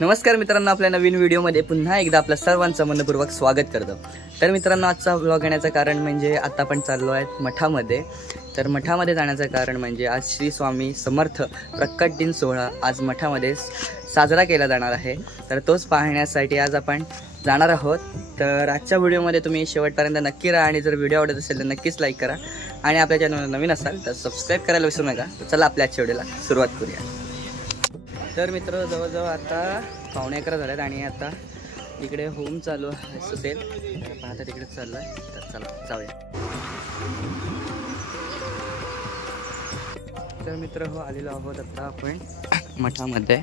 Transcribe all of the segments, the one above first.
नमस्कार मित्रांनो, आपल्या नवीन व्हिडिओमध्ये पुन्हा एकदा आपलं सर्वांचं मनपूर्वक स्वागत करतो। तर मित्रांनो, आजचा व्लॉग येण्याचं कारण म्हणजे आता आपण चाललो आहे मठामध्ये। तर मठामध्ये जाण्याचं कारण म्हणजे आज श्री स्वामी समर्थ प्रकट दिन सोहळा आज मठामध्ये साजरा केला जाणार आहे। तर तोच पाहण्यासाठी आज आपण जाणार आहोत। तर आजच्या व्हिडिओमध्ये तुम्ही शेवटपर्यंत नक्की राहा आणि जर व्हिडिओ आवडत असेल तर नक्कीच लाईक करा आणि आपल्या चॅनलवर नवीन असाल तर सबस्क्राईब करायला विसरू नका। तर चला आपल्या आजच्या व्हिडिओला सुरुवात करूया। तर मित्र, जवळजवळ आता 11:15 झालेत आणि आता इकडे होम चालू असेल, तर पाहता तिकडेच चाललं आहे। तर चला जाऊया। तर मित्र हो, आलेलो आहोत आता आपण मठामध्ये।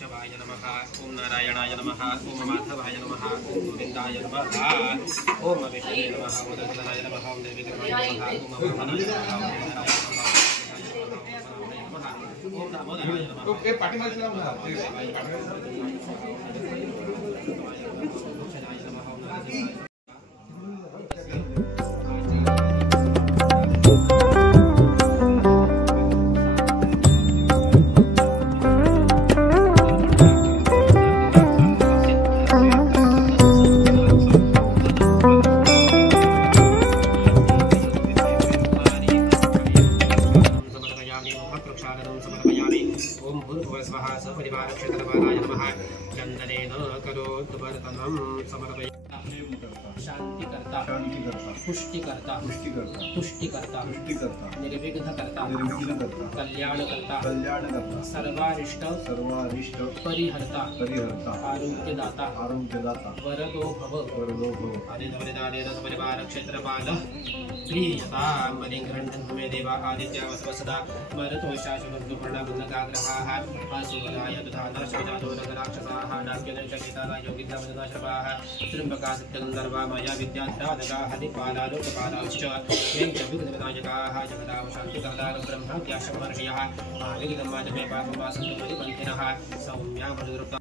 केशवाय नमः। ओम नारायणाय नमः। ओम माधवाय नमः। ओम गोविंदाय नमः। ओम विष्णुवे नमः। ओम दशरथाय नमः। ओम देवीकरणाय नमः। ओम वामनाय नमः। ओम दामोदराय नमः। ओम पाठीमागचे नाव पुष्टिकर्ता तुष्टिकर्ता निर्विघ्नकर्ता कल्याणकर्ता सर्वारिष्ट परिहर्ता आरोग्यदाता वरदो भव परिवार क्षेत्रपाल प्रियता मणिग्रंथन मे देवा आदित्य वसवसदा मरतोषाशुभर्णबुद्धकाग्रहाः असुराय दुधाना शजातो नगराक्षसाः डाक्यनशकिताः योगिन्द्रवदनाश्रवाः त्र्यम्बका सिद्धगन्धर्वा माया विद्याध्रादगाः दिक्पाला लोकपालाश्च यज्ञविघ्नविनायकाः जगदाव शान्तिकर्तार ब्रह्मज्ञाशमर्षयः विघ्नमाजमे पापमासन्तु परिपन्थिनः सौम्या मधुरुक्ता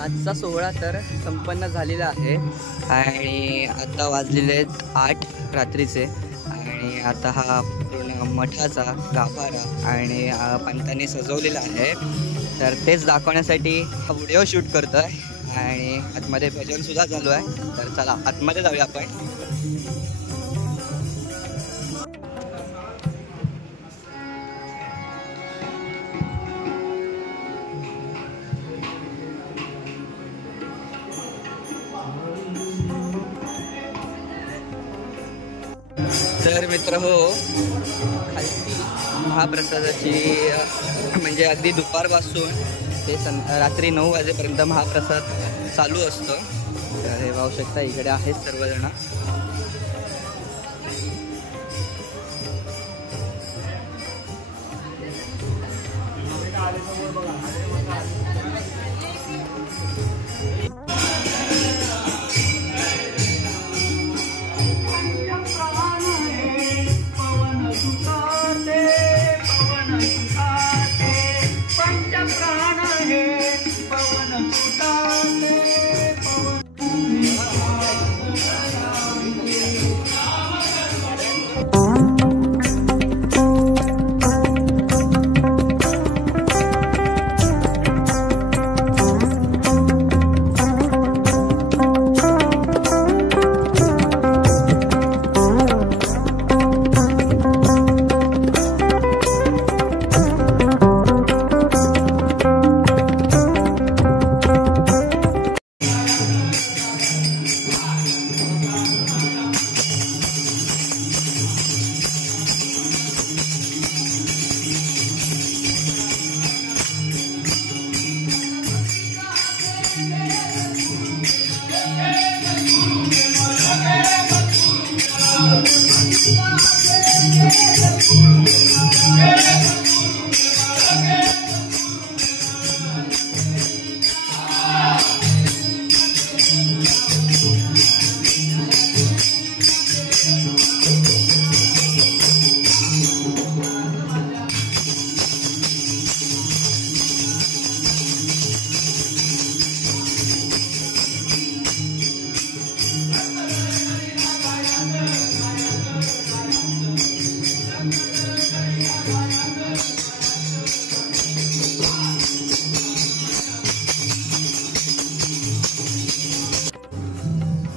आजचा सोहळा तर संपन्न झालेला आहे आणि आता वाजलेले आहेत 8 रात्रीचे आणि आता हा पूर्ण मठाचा गाभारा आणि पंतांनी सजवलेला आहे. तर तेच दाखवण्यासाठी हा व्हिडिओ शूट करतो आहे आणि आतमध्ये भजनसुद्धा चालू आहे. तर चला आतमध्ये जाऊया आपण. तर मित्र हो, खालती महाप्रसादाची म्हणजे अगदी दुपारपासून ते रात्री 9 वाजेपर्यंत महाप्रसाद चालू असतो. तर हे पाहू शकता इकडे आहेत सर्वजण.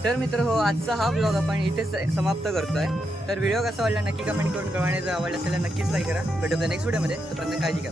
तर मित्र हो, आजचा हा ब्लॉग आपण इथेच समाप्त करतोय. तर व्हिडिओ कसा वाटला नक्की कमेंट करून कळवाने. जर आवडला असेल नक्कीच लाईक करा. भेटूया नेक्स्ट व्हिडिओमध्ये. तोपर्यंत काळजी घ्या.